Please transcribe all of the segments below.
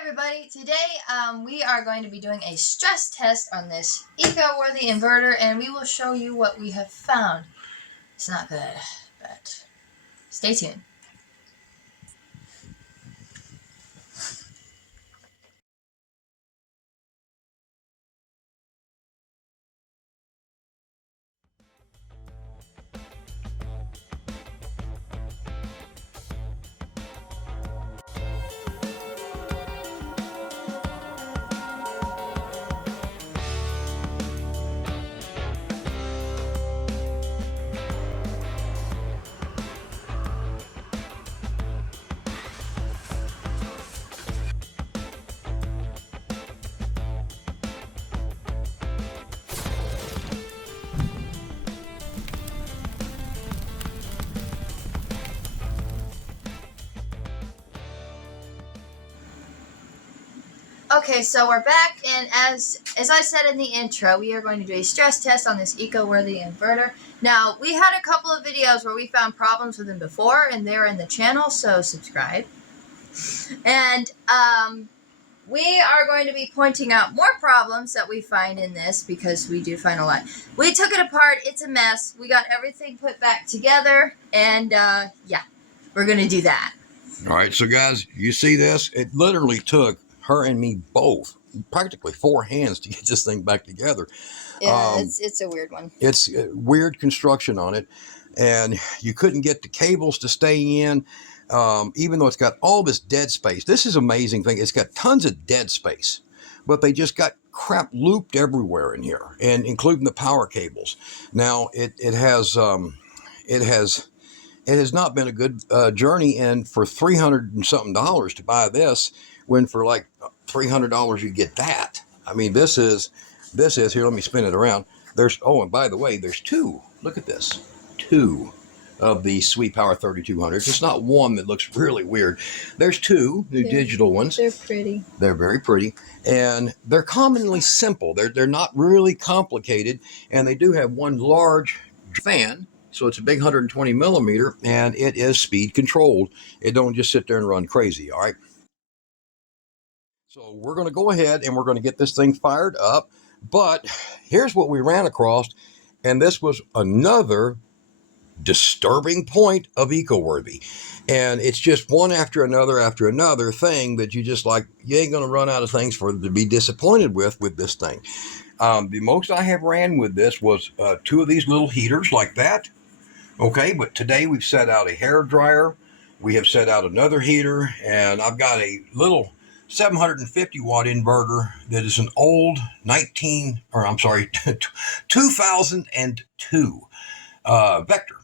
Everybody, today we are going to be doing a stress test on this eco-worthy inverter, and we will show you what we have found. It's not good, but stay tuned. Okay, so we're back, and as I said in the intro, we are going to do a stress test on this eco-worthy inverter. Now, we had a couple of videos where we found problems with them before, and they're in the channel, so subscribe. And we are going to be pointing out more problems that we find in this, because we do find a lot. We took it apart. It's a mess. We got everything put back together, and yeah, we're going to do that. All right, so guys, you see this? It literally took her and me both practically 4 hands to get this thing back together. Yeah, it's a weird one. It's weird construction on it, and you couldn't get the cables to stay in, even though it's got all this dead space. This is an amazing thing. It's got tons of dead space, but they just got crap looped everywhere in here, and including the power cables. Now it has not been a good journey, and for $300 and something to buy this, when for like $300 you get that. I mean, this is here. Let me spin it around. And by the way, there's 2. Look at this, 2 of the Sweet Power 3200s. It's not one that looks really weird. There's 2 new digital ones. They're pretty. They're very pretty, and they're commonly simple. They're not really complicated, and they do have one large fan. So it's a big 120 millimeter, and it is speed controlled. It don't just sit there and run crazy, all right? So we're going to go ahead and we're going to get this thing fired up. But here's what we ran across, and this was another disturbing point of eco-worthy. And it's just one after another thing that you just like, you ain't going to run out of things to be disappointed with this thing. The most I have ran with this was 2 of these little heaters like that. Okay, but today we've set out a hair dryer. We have set out another heater, and I've got a little 750 watt inverter that is an old 2002 Vector.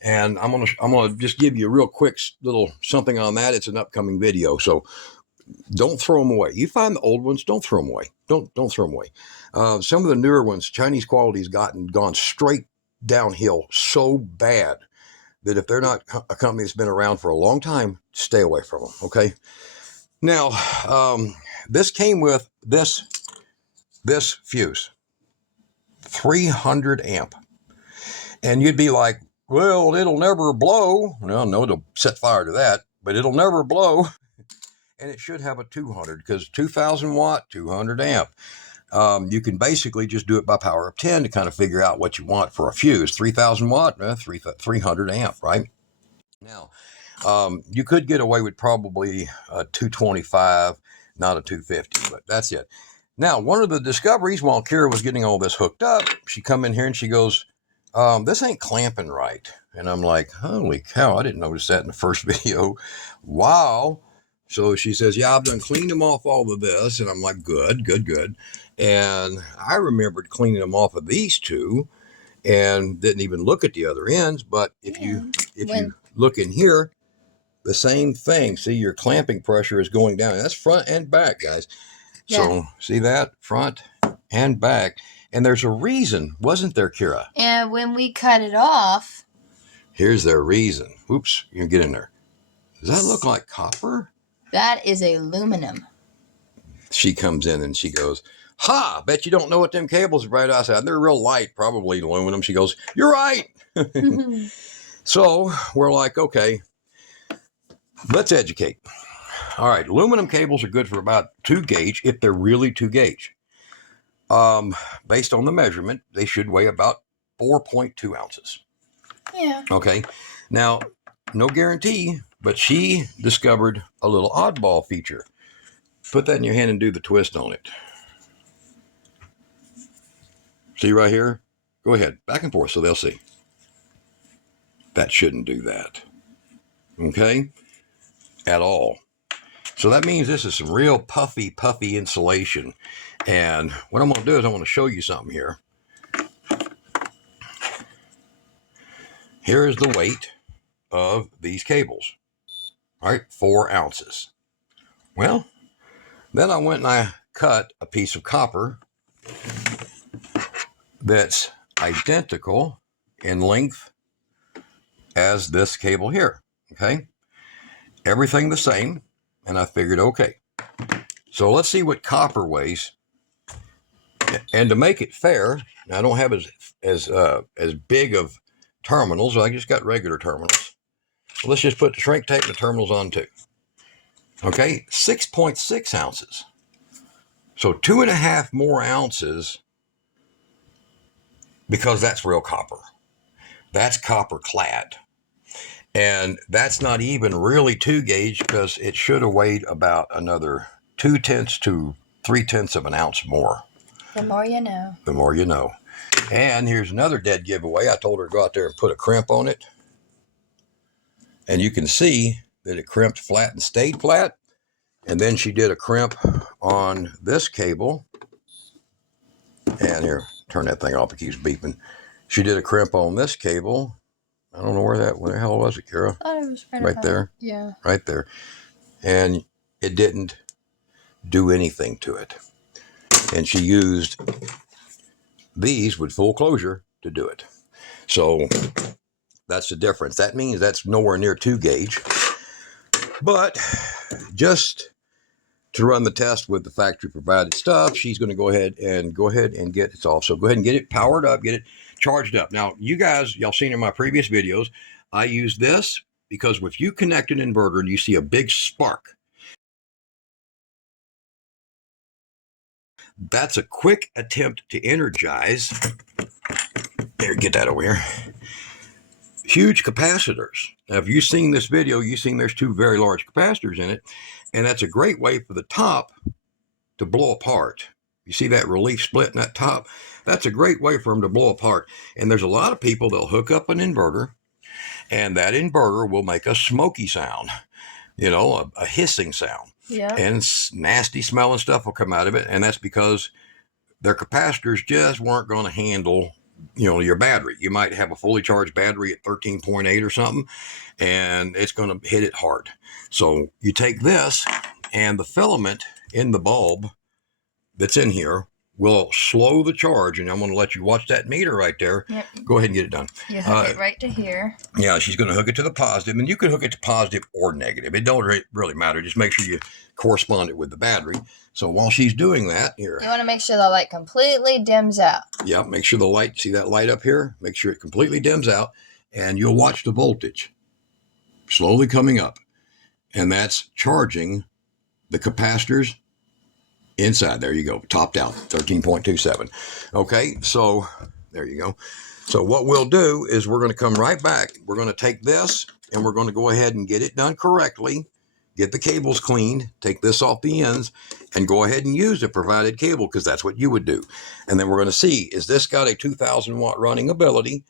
And I'm gonna just give you a real quick little something on that. It's an upcoming video, so don't throw them away. You find the old ones, don't throw them away. Don't throw them away. Some of the newer ones, Chinese quality's gone straight downhill so bad that if they're not a company that's been around for a long time, stay away from them. Okay. Now, this came with this fuse, 300 amp, and you'd be like, well, it'll never blow. Well, no, it'll set fire to that, but it'll never blow. And it should have a 200, because 2000 watt, 200 amp. You can basically just do it by power of 10 to kind of figure out what you want for a fuse. 3,000 watt, 300 amp, right? Now, you could get away with probably a 225, not a 250, but that's it. Now, one of the discoveries while Kira was getting all this hooked up, she come in here and she goes, this ain't clamping right. And I'm like, holy cow, I didn't notice that in the first video. Wow. So she says, yeah, I've done cleaned them off all of this. And I'm like, good. And I remembered cleaning them off of these 2 and didn't even look at the other ends. But if you look in here, the same thing. See, your clamping pressure is going down. And that's front and back, guys. Yeah. So see that? Front and back. And there's a reason, wasn't there, Kira? And when we cut it off. Here's their reason. Oops, you can get in there. Does that look like copper? That is aluminum. She comes in and she goes, ha, bet you don't know what them cables are right outside. They're real light, probably aluminum. She goes, you're right. So we're like, okay, let's educate. All right, aluminum cables are good for about 2 gauge if they're really 2 gauge. Based on the measurement, they should weigh about 4.2 ounces. Yeah. Okay, now, no guarantee, but she discovered a little oddball feature. Put that in your hand and do the twist on it. See right here? Go ahead, back and forth so they'll see. That shouldn't do that. Okay? At all. So that means this is some real puffy insulation. And what I'm going to do is I want to show you something here. Here is the weight of these cables. All right, 4 ounces. Well, then I went and I cut a piece of copper that's identical in length as this cable here. Okay? Everything the same. And I figured, okay. So let's see what copper weighs. And to make it fair, I don't have as big of terminals. I just got regular terminals. So let's just put the shrink tape and the terminals on too. Okay, 6.6 ounces. So 2.5 more ounces because that's real copper. That's copper clad. And that's not even really 2 gauge because it should have weighed about another 0.2 to 0.3 of an ounce more. The more you know. The more you know. And here's another dead giveaway. I told her to go out there and put a crimp on it. And you can see that it crimped flat and stayed flat. And then she did a crimp on this cable. And here, turn that thing off. It keeps beeping. She did a crimp on this cable. I don't know where the hell was it, Kara? I thought it was right there. Yeah. Right there. And it didn't do anything to it. And she used these with full closure to do it. So that's the difference. That means that's nowhere near 2 gauge. But just to run the test with the factory provided stuff, she's going to go ahead and get it off. So go ahead and get it powered up, get it charged up. Now, you guys, y'all seen in my previous videos, I use this because if you connect an inverter and you see a big spark, that's a quick attempt to energize. Here, get that over here. Huge capacitors. Now, if you've seen this video, you've seen there's 2 very large capacitors in it, and that's a great way for the top to blow apart. You see that relief split in that top? That's a great way for them to blow apart. And there's a lot of people that'll hook up an inverter, and that inverter will make a smoky sound, a hissing sound. Yeah. And nasty smelling stuff will come out of it, and that's because their capacitors just weren't going to handle your battery. You might have a fully charged battery at 13.8 or something, and it's going to hit it hard. So you take this, and the filament in the bulb that's in here will slow the charge, and I'm going to let you watch that meter right there. Yep. Go ahead and get it done. You hook it right to here. Yeah, she's going to hook it to the positive, and you can hook it to positive or negative. It don't really matter. Just make sure you correspond it with the battery. So while she's doing that, here. You want to make sure the light completely dims out. Yeah, make sure the light, see that light up here? Make sure it completely dims out, and you'll watch the voltage slowly coming up. And that's charging the capacitors inside. There you go, topped out, 13.27. Okay, so there you go. So what we'll do is we're going to come right back. We're going to take this, and we're going to go ahead and get it done correctly. Get the cables cleaned, take this off the ends, and go ahead and use the provided cable because that's what you would do. And then we're going to see, is this got a 2,000 watt running ability?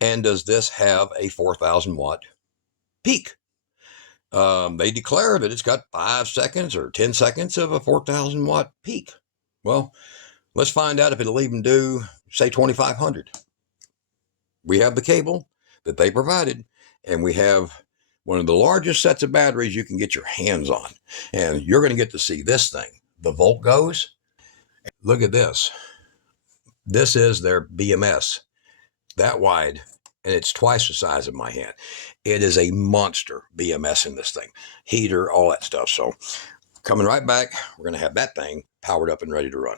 And does this have a 4,000 watt peak? They declare that it's got 5 seconds or 10 seconds of a 4,000 watt peak. Well, let's find out if it'll even do, say, 2,500. We have the cable that they provided, and we have one of the largest sets of batteries you can get your hands on. And you're going to get to see this thing. The volt goes. Look at this. This is their BMS. That wide, and it's twice the size of my hand. It is a monster BMS in this thing. Heater, all that stuff. So coming right back, we're going to have that thing powered up and ready to run.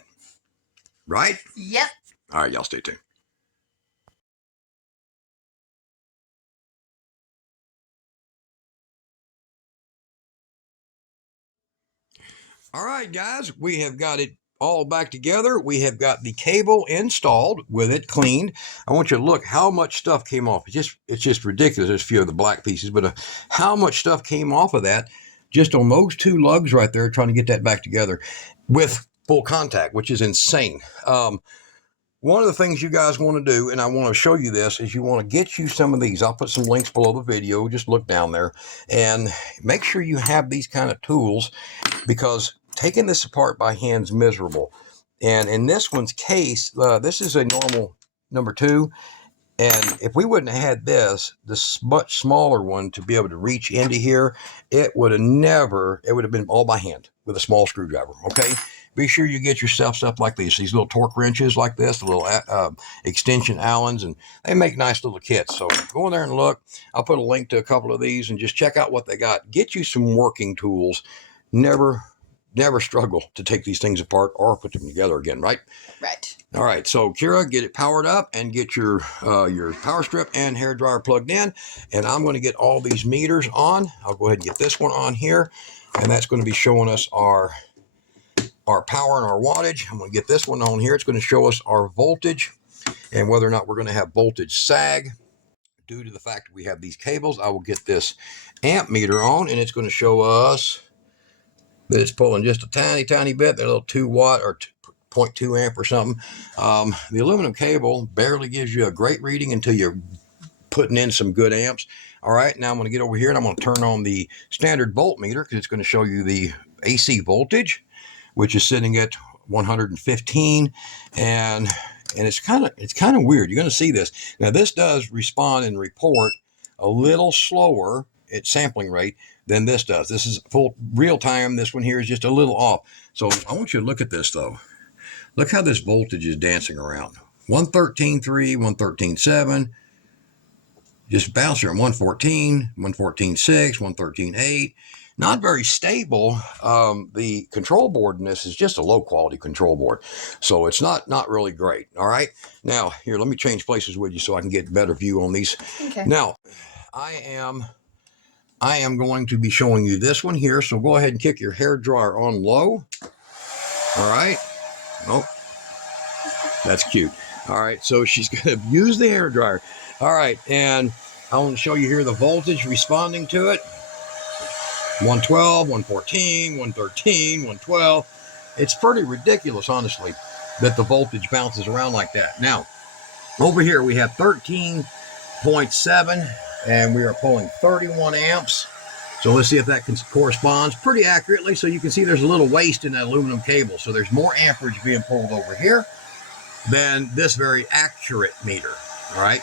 Right? Yep. All right, y'all stay tuned. All right, guys, we have got it all back together. We have got the cable installed with it cleaned. I want you to look how much stuff came off. It's just ridiculous. There's a few of the black pieces, but how much stuff came off of that just on those two lugs right there, trying to get that back together with full contact, which is insane. One of the things you guys want to do, and I want to show you this, is you want to get you some of these. I'll put some links below the video. Just look down there and make sure you have these kind of tools, because taking this apart by hand is miserable. And in this one's case, this is a normal number 2. And if we wouldn't have had this much smaller one to be able to reach into here, it would have been all by hand with a small screwdriver, okay? Be sure you get yourself stuff like these little torque wrenches like this, the little extension Allens, and they make nice little kits. So go in there and look. I'll put a link to a couple of these and just check out what they got. Get you some working tools. Never struggle to take these things apart or put them together again, right? Right. All right, so Kira, get it powered up and get your power strip and hair dryer plugged in. And I'm going to get all these meters on. I'll go ahead and get this one on here, and that's going to be showing us our power and our wattage. I'm going to get this one on here. It's going to show us our voltage and whether or not we're going to have voltage sag. Due to the fact that we have these cables, I will get this amp meter on, and it's going to show us that it's pulling just a tiny bit, that little 2 watt or 0.2 amp or something. The aluminum cable barely gives you a great reading until you're putting in some good amps. All right, now I'm going to get over here and I'm going to turn on the standard voltmeter, because it's going to show you the AC voltage, which is sitting at 115, and it's kind of weird. You're going to see this. Now this does respond and report a little slower at sampling rate than this does. This is full real time. This one here is just a little off. So I want you to look at this though. Look how this voltage is dancing around. 113.3, 113.7, just bouncing around 114, 114.6, 113.8. Not very stable. The control board in this is just a low quality control board. So it's not really great. All right. Now here, let me change places with you so I can get a better view on these. Okay. Now I am going to be showing you this one here. So go ahead and kick your hair dryer on low. All right. Oh, that's cute. All right. So she's going to use the hair dryer. All right. And I want to show you here the voltage responding to it. 112, 114, 113, 112. It's pretty ridiculous, honestly, that the voltage bounces around like that. Now, over here we have 13.7, and we are pulling 31 amps. So let's see if that corresponds pretty accurately. So you can see there's a little waste in that aluminum cable. So there's more amperage being pulled over here than this very accurate meter. All right.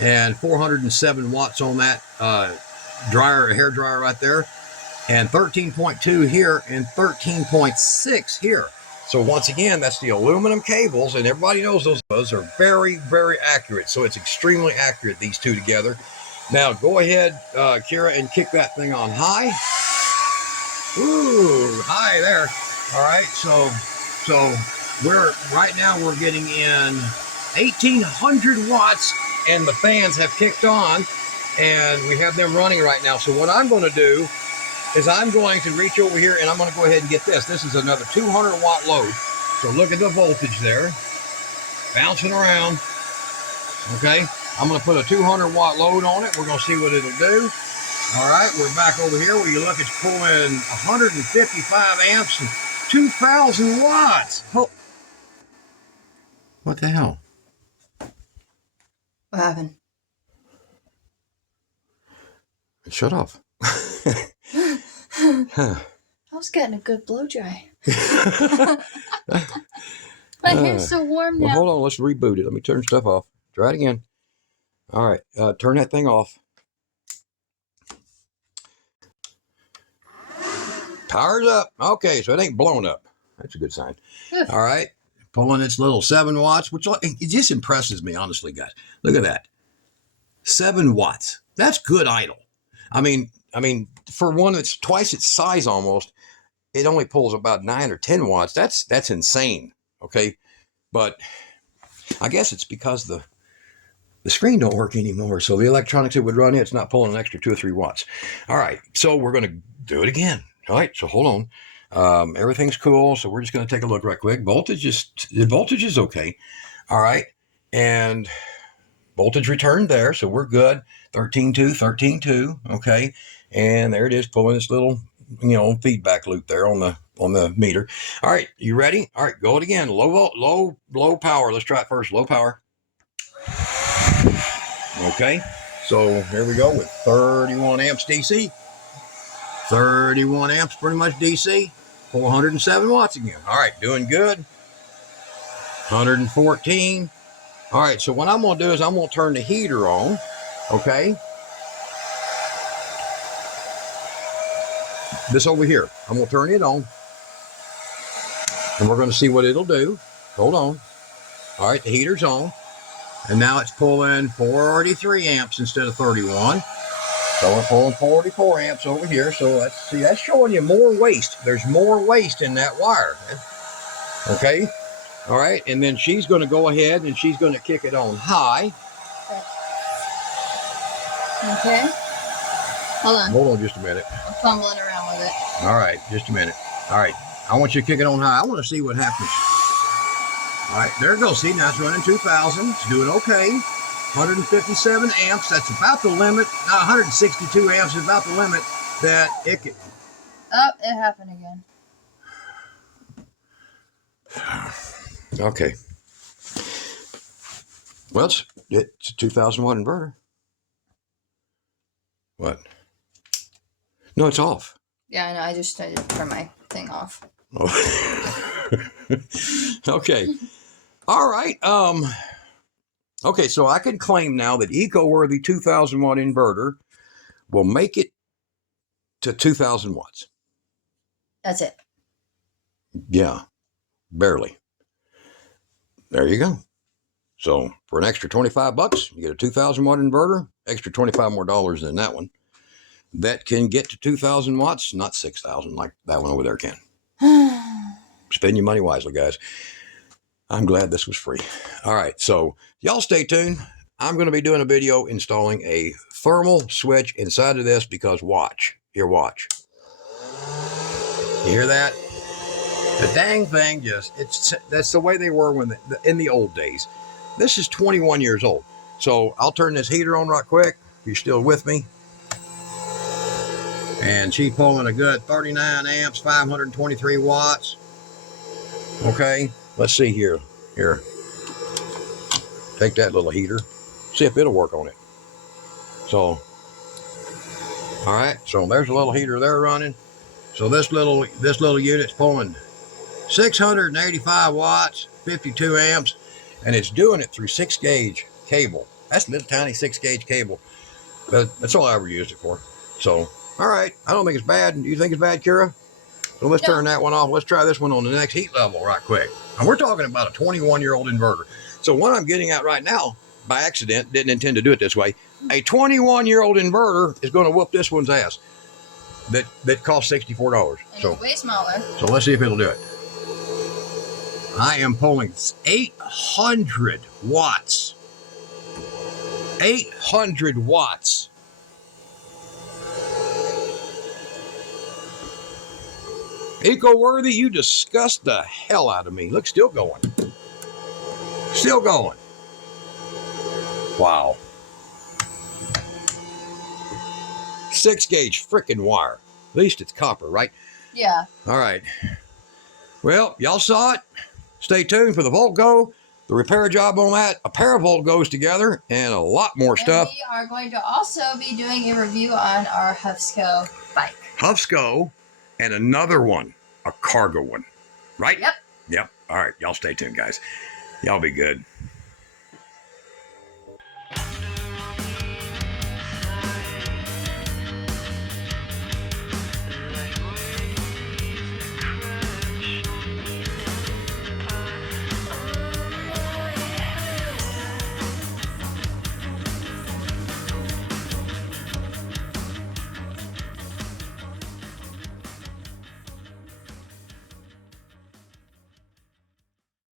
And 407 watts on that hair dryer right there. And 13.2 here and 13.6 here. So once again, that's the aluminum cables, and everybody knows those are very, very accurate. So it's extremely accurate, these two together. Now go ahead, Kira, and kick that thing on high. Ooh, high there. All right, so right now we're getting in 1,800 watts, and the fans have kicked on, and we have them running right now. So what I'm going to do is I'm going to reach over here and I'm going to go ahead and get this. This is another 200 watt load. So look at the voltage there, bouncing around. Okay, I'm going to put a 200 watt load on it. We're going to see what it'll do. All right, we're back over here where you look, it's pulling 155 amps and 2,000 watts. Oh. What the hell? What happened? It shut off. I was getting a good blow dry. My hair's so warm now. Well, hold on. Let's reboot it. Let me turn stuff off. Try it again. All right. Turn that thing off. Power's up. Okay, so it ain't blown up. That's a good sign. All right. Pulling its little 7 watts, which it just impresses me, honestly, guys. Look at that. 7 watts. That's good idle. I mean, for one that's twice its size almost, it only pulls about 9 or 10 watts. That's insane. Okay. But I guess it's because the screen don't work anymore. So the electronics it would run in, it's not pulling an extra 2 or 3 watts. All right. So we're going to do it again. All right. So hold on. Everything's cool. So we're just going to take a look right quick. The voltage is okay. All right. And voltage returned there. So we're good. 13.2, 13.2. Okay. And there it is, pulling this little, feedback loop there on the meter. All right. You ready? All right. Go it again. Low power. Let's try it first. Low power. Okay. So here we go with 31 amps DC. 31 amps pretty much DC. Pull 107 watts again. All right, doing good. 114. All right, so what I'm going to do is I'm going to turn the heater on, okay? This over here. I'm going to turn it on. And we're going to see what it'll do. Hold on. All right, the heater's on. And now it's pulling 43 amps instead of 31. So we're pulling 44 amps over here. So that's showing you more waste. There's more waste in that wire. Okay. All right. And then she's going to go ahead and she's going to kick it on high. Okay. Hold on. Hold on just a minute. I'm fumbling around with it. All right. Just a minute. All right. I want you to kick it on high. I want to see what happens. All right. There it goes. See, now it's running 2,000. It's doing okay. 157 amps, that's about the limit. 162 amps is about the limit that it can. Oh, it happened again. Okay. Well, it's a 2,000 watt inverter. What? No, it's off. Yeah, I know. I just tried to turn my thing off. Oh. Okay. All right. Okay, so I can claim now that eco-worthy 2,000 watt inverter will make it to 2,000 watts. That's it. Yeah, barely. There you go. So for an extra 25 bucks, you get a 2,000 watt inverter, extra 25 more dollars than that one. That can get to 2,000 watts, not 6,000 like that one over there can. Spend your money wisely, guys. I'm glad this was free. All right, so y'all stay tuned. I'm going to be doing a video installing a thermal switch inside of this because watch. Here, watch. You hear that? The dang thing that's the way they were in the old days. This is 21 years old. So I'll turn this heater on right quick. If you're still with me. And she's pulling a good 39 amps, 523 watts. Okay. Let's see here. Here. Take that little heater. See if it'll work on it. So, all right. So there's a little heater there running. So this little unit's pulling 685 watts, 52 amps, and it's doing it through 6-gauge cable. That's a little tiny 6-gauge cable. But that's all I ever used it for. So, all right. I don't think it's bad. Do you think it's bad, Kira? So let's turn that one off. Let's try this one on the next heat level right quick. And we're talking about a 21-year-old inverter. So what I'm getting at right now, by accident, didn't intend to do it this way. A 21-year-old inverter is going to whoop this one's ass. That costs $64. And it's way smaller. So let's see if it'll do it. I am pulling 800 watts. 800 watts. Eco-worthy, you disgust the hell out of me. Look, still going. Still going. Wow. 6-gauge frickin' wire. At least it's copper, right? Yeah. All right. Well, y'all saw it. Stay tuned for the Volt Go, the repair job on that, a pair of Volt Goes together, and a lot more stuff. We are going to also be doing a review on our Huffsco bike. Huffsco and another one, a cargo one, right? Yep. Yep. All right. Y'all stay tuned, guys. Y'all be good.